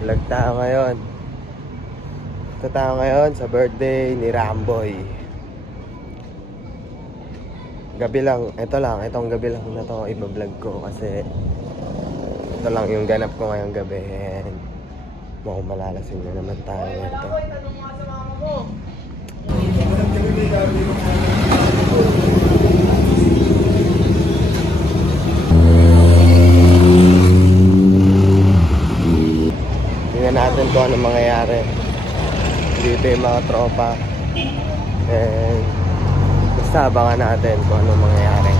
Vlog tayo ngayon. Ito tayo ngayon sa birthday ni Ramboy. Gabi lang, itong gabi lang na to i-vlog ko kasi ito lang yung ganap ko ngayong gabi. And mukhang malalasing na naman tayo ito. Tingnan natin kung ano mangyayari dito yung mga tropa. And basta abangan natin kung ano mangyayari.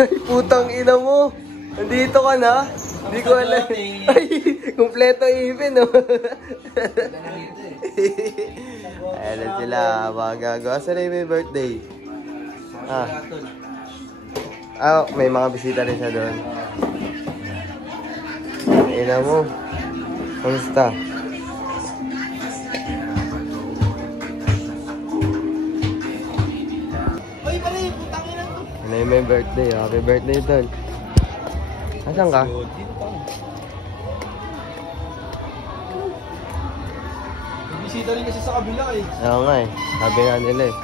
Ay, putang ina mo! Nandito ka na? Hindi ko alam. Ay, kumpleto even, no? Ayan sila, mga gagawa. Saan na yung birthday? May mga bisita rin siya doon. Ina mo. Kamusta? Ano yung may birthday? Happy birthday, Tol. Asan ka? Bisita rin kasi sa kabila eh. Oo nga eh. Sabi nga nila eh.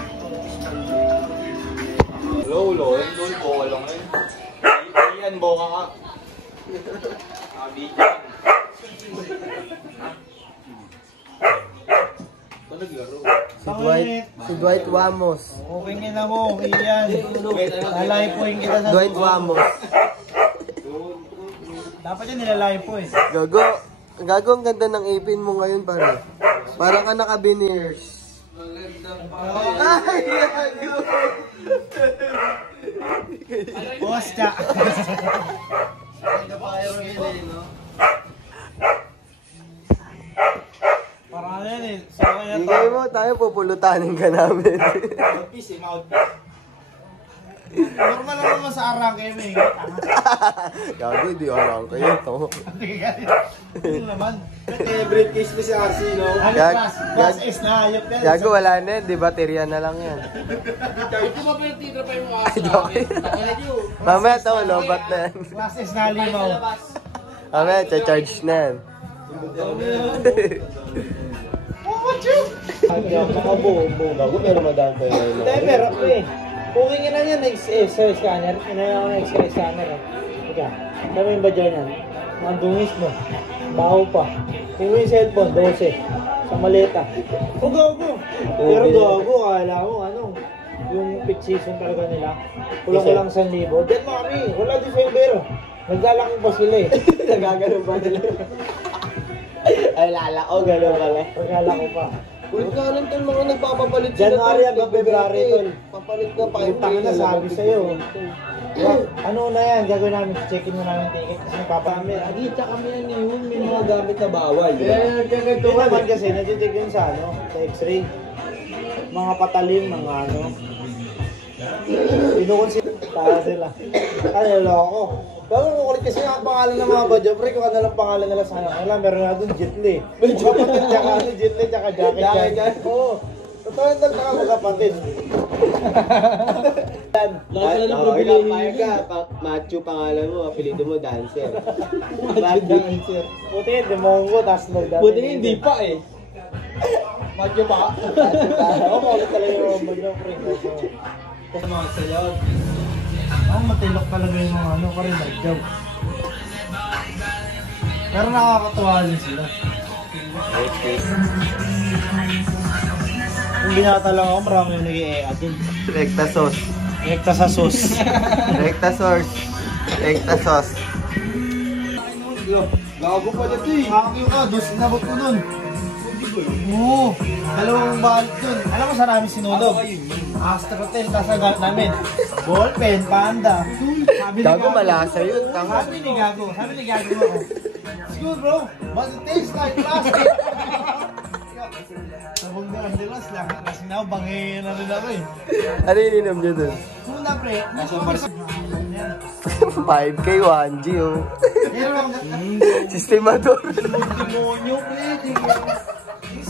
Hello, doon ko lang eh. Iyan, boka ka. Sabi dyan. Ito naglaro. Si Dwight Wamos. Okay nga na mo, Iyan. Lalay po yung kita sa Dwight Wamos. Dapat yan nilalay po eh. Gago ang ganda ng ipin mo ngayon pare. Parang ka naka-veneers. Ay, gago. Posta. Parang ano yan eh. Higay mo, tayo pupulutanin ka namin. Mouthpiece eh, mouthpiece. Normal lang naman sa arang kayo eh. Gago, di arang kayo to. Ano naman? Briefcase mo si RC, no? Gas S na, hayop yan. Gago, wala na yan. Di baterya na lang yan. Ito ba pinagtitra pa yung mga Mamaya to, lobat na yan. Gas S na limaw. Mamaya, charge na yan. Mga bobo. Gago, pero madami pa yun. Hindi, meron ko eh. Kung nga na yan, X-ray scanner. Inaya ko na X-ray scanner eh. Ika, sabi yung ba dyan yan? Mga dungis mo. Baho pa. Kung yung cellphone, 12. Sa maleta. O gago. Pero gago, kala mo ano. Yung peak season talaga nila. Kulang-kulang 1,000. Diyan mami, wala December. Naglalaki pa sila eh. Nagagano ba nila? Ay, lala ko, gano'n pala. Naglalaki pa. Ulit nga lang tol, mga nagpapapalit sila. January hanggang February tol. Papalit na pa. Utang na sabi sa'yo. Ano na yan, gagawin namin, check-in mo namin ticket kasi nagpapamit. Agita kami yan ngayon, may mga gamit na bawal. Ito naman kasi, nag-check yun sa ano, sa x-ray. Mga patalim, mga ano. Pinukonsider sila. Ano, loko. Bago kukulit kasi ang pangalan ng mga badyo, pre, kung ano lang pangalan nila sa ano. Wala, meron nga doon, Jetli. Magkapatid, tsaka ano, Jetli, tsaka Jacket. Oo. Totoo yung tagtaka magkapatid. Lalo na problema ka, Macho pangalan mo, apelido mo, dancer. Dancer. Buti yun, demongo, tas nagdami. Buti hindi pa eh. Macho pa? Oo, kulit talaga yung badyo, pre. Kasi mga sayaw. Ang matilok talaga yung mga ano, karin nagjaw. Pero nakakatuwa din sila. Kung binata lang ako, marami yung nag-i-e-add din. Rekta sauce. Rekta sa sauce. Rekta sauce. Rekta sauce. Gago pa dito eh. Kakakyo ka, dos inabot ko dun. Oo, dalawang balik dun. Alam mo saan namin sinulog? Astrotel, tas nagamit namin. Ballpen, panda. Gago malasa yun, tanga. Sabi ni Gago ako. It's good bro, but it tastes like plastic. Sabong na kandilas lang. Kasi na ako, bangin na rin ako eh. Ano yung ininom nyo dun? Una pre, nasa Marsa. 5K, 1G oh. Pero ang Sistemador. demonyo pre.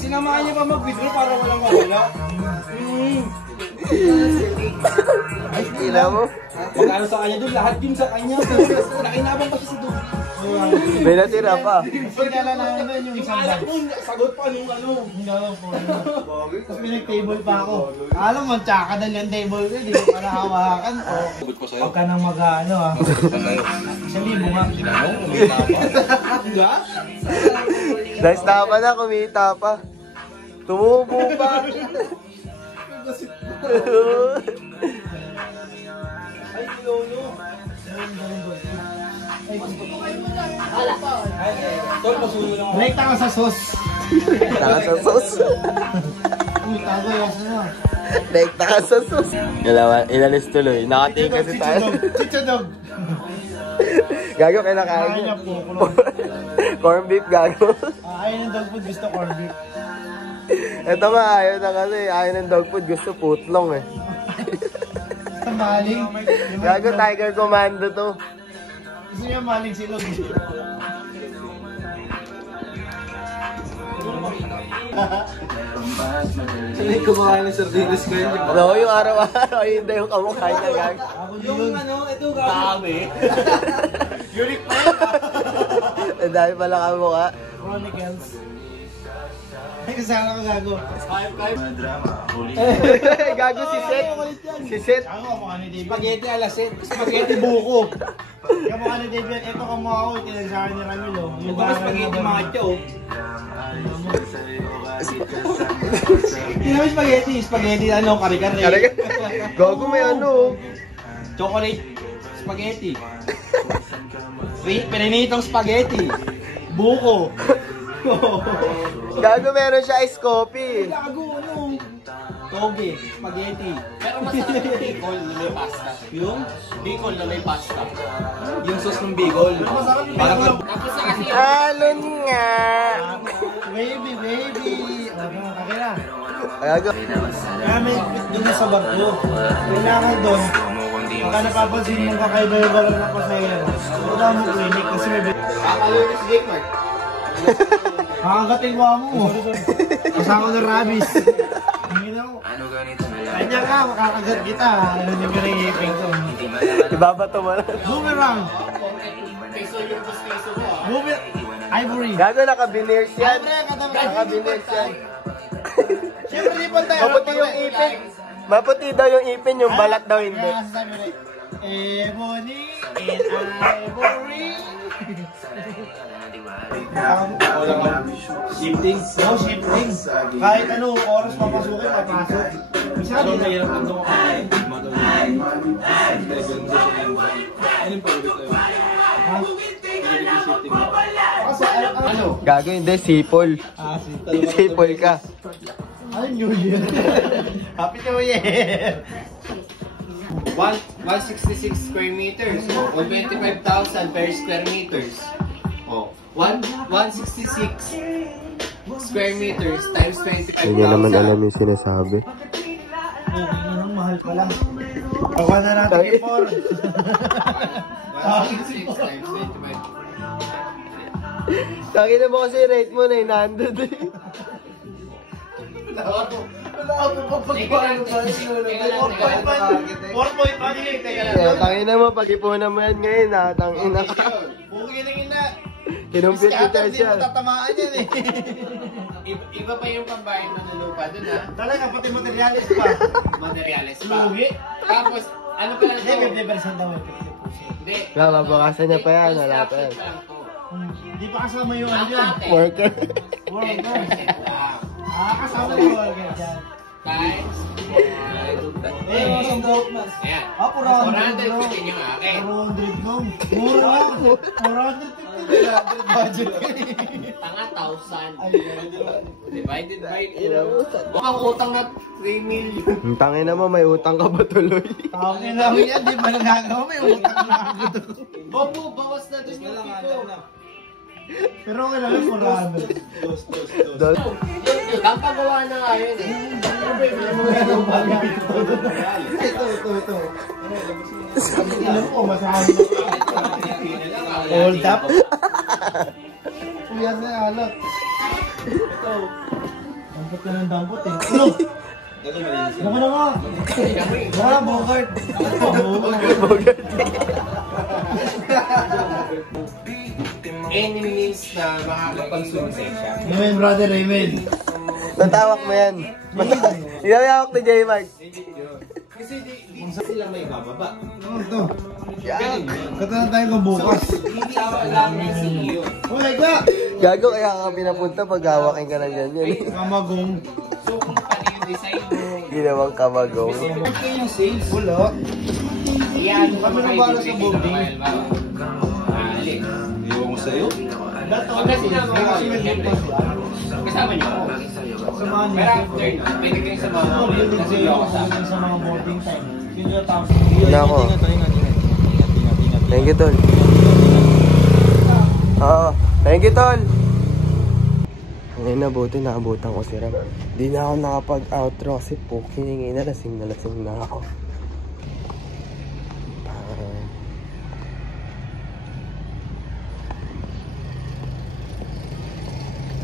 Sinamahan niya pa mag-withdraw para walang mawala. Ay, kila mo? Pag-ano sa kanya doon, lahat yun sa kanya. Nakinabang pa siya sa doon. May natira pa. Pagkala namin yung isang bag. Sagot pa nung ano. Tapos pinag-table pa ako. Alam mo, tsaka dal yung table ko. Hindi ko pa nahawakan. Huwag ka nang mag-ano ha. Sa libo nga. Nice tapa na, kumita pa. Tumubo pa. Ay, Lolo. Tol, masulo lang ako. Rekta ka sa sauce. Taka sa sauce. Uy, tago yung ano. Rekta ka sa sauce. Inalis tuloy. Nakatingin kasi tayo. Chichadog. Gago, kinakain Kaya niya. po, kulong. Corn beef, gago. Ayaw ng dog food, gusto corn beef. Ito nga, ayaw na kasi. Ayaw ng dog food, gusto putlong eh. Gusto maling. Gago, Tiger Commando to. Gusto niya maling silog. Hindi kumakain ng sardinas ko yun. Ano, yung araw-araw, yun na yung kamukha niya, gago. Yung ano, ito gawin. Dami. Unique pa yun. Ang dami pala kamukha. Chronicles. Ay, kasama ko gago. Gago si Seth. Si Seth. Ako, kamukha ni David. Spaghetti alasit. Spaghetti buko. Kamukha ni David. Ito kamukha ko. Tinagsakan ni Ramilo. Yung ba spaghetti macho? Hindi naman spaghetti. Spaghetti ano, kare-kare. Gago, may ano. Chocolate spaghetti. Pininitong spaghetti. Buko. Gago, meron siya ice coffee. Gago, ano? Toge, spaghetti. Pero masarap yung bacon na may pasta. Yung? Bacon na may pasta. Yung sauce ng bacon. Masarap yung Parang bacon. tapos na kasi Alon nga. Baby, baby. Ano, kakira. Gago. Kaya may doon na sa barko. Kailangan doon. Baka napapansin mong kakaiba yung balon ng pasahero. Wala mo clinic kasi may kakalunis si Jake Mark. makakatingwa mo. Kasama ng rabies. Hindi na ako. Kanya ka, makakagat kita. Ano yung pinag-iping ko. Ibabato mo lang. Boomerang. Peso yung peso mo ah. Ivory. Gago, naka-veneers yan. Siyempre, Naka-veneers yan. Siyempre, lipan tayo. Maputi yung ipin. Maputi daw yung ipin, yung balat daw hindi. Kaya sasabi rin, Ebony and Ivory. Shifting. No shifting. Kahit anong oras papasukin, papasok. Isa din na yan. Anong pag-ulit tayo? Ano? Gago, hindi, sipol. Sipol ka. Ano New Year? Happy New Year! 166 square meters. O 25,000 per square meters. O 166 square meters times 25,000. Hindi niya naman alam yung sinasabi. Ang mahal pala. Ako na natin yung 4. 166 times 25. Sakin na mo kasi rate mo 900 eh. Wala ako papagpapagpapag. 4.1. Tangin na mo, pag-ipunan mo yan ngayon ha. Tangin na ka. Bukid na ina. Kinumpit kita Scatter, di siya. mo tatamaan yan eh. Iba pa yung pambayad ng lupa dun ha. Talaga, pati materialis pa. Materials pa. Lugi. Tapos, ano pa lang Hindi, ito? 50% daw eh. Hindi. Babakasan niya pa yan, wala pa yan. Hindi pa kasama yung ano yan. Worker. Worker. Kasama yung worker dyan. Times Isang boat na. Ayan. 400 no? 450 yung akin. 400 no? Mura lang. 450 budget. Tanga 1,000. Divided by 2. Mukhang utang na 3 million. Tangin na mo, may utang ka ba tuloy? Tawagin lang yan, di ba nagagawa? May utang na ako doon. Bobo, bawas na dun yung tipo. Pero okay lang yun, 400. Ang pagawa na nga yun eh. Ito. Alam ko, masahan mo. Hold up. Uyas na alak. Ito. Dampot ka ng dampot eh. Ano? Naman na nga. Wala, Bogart. Bogart. Enemies na makakapagsumisay siya. Raymond, brother, Raymond. Natawak mo yan. Inayawak ni J-Mark. Kasi di sila may bababa. Ano to? Katanan tayo ko bukas. Hindi ako alam ng CEO. Oh my God! Gago, kaya ka pinapunta pag hawakin ka ng ganyan. Kamagong. So kung ano yung design mo, Ginawang kamagong. Huwag kayong sales. Wala. yan Kami nang bala sa boarding. Iwan ko sa'yo. Kasi naman ako, siyempre, kasama niyo ako. Samahan Pero niyo. after, pwede kayo sa mga Kasi ako sa mga boarding time. Sino yung tao? Nako. Thank you, Tol. Oo. Thank you, Tol. Ngayon na buti, naabutan ko si Ram. Di na ako nakapag-outro kasi puking na lasing na ako.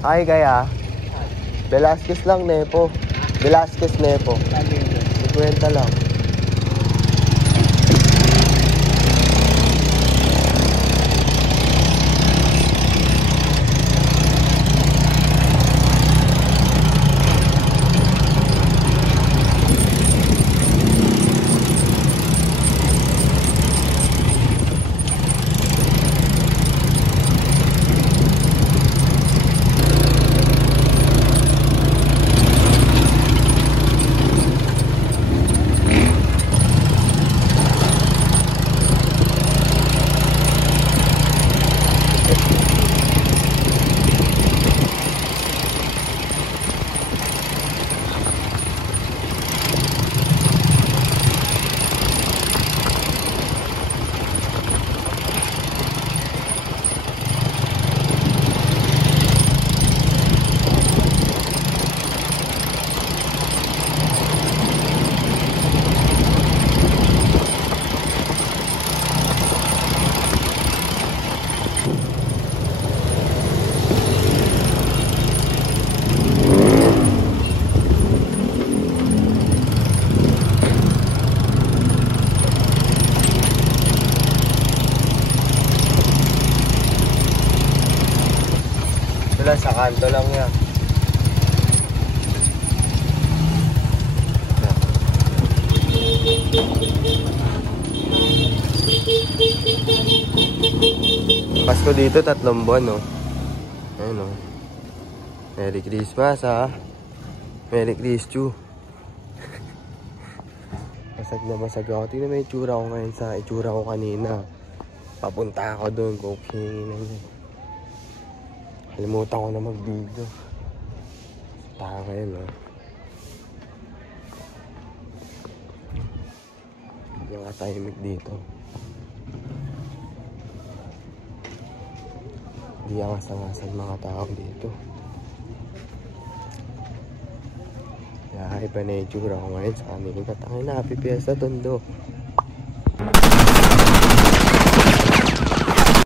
Ay, kaya Velasquez lang, Nepo. Velasquez, Nepo. 50 lang. Wala, sa kanto lang yan. Pasko dito, 3 buwan, no? Ayun, no? Merry Christmas, ha? Merry Christmas. Basag na basag ako. Tingnan mo yung itsura ko ngayon sa itsura ko kanina. Papunta ako doon, cooking na yun. Kalimutan ko na mag-video. Taka ngayon, no? Hindi nga tahimik dito. Hindi angas-angasan mga tao dito. Kaya iba na yung itsura ko ngayon sa kanina. Tangin na, happy fiesta, Tondo.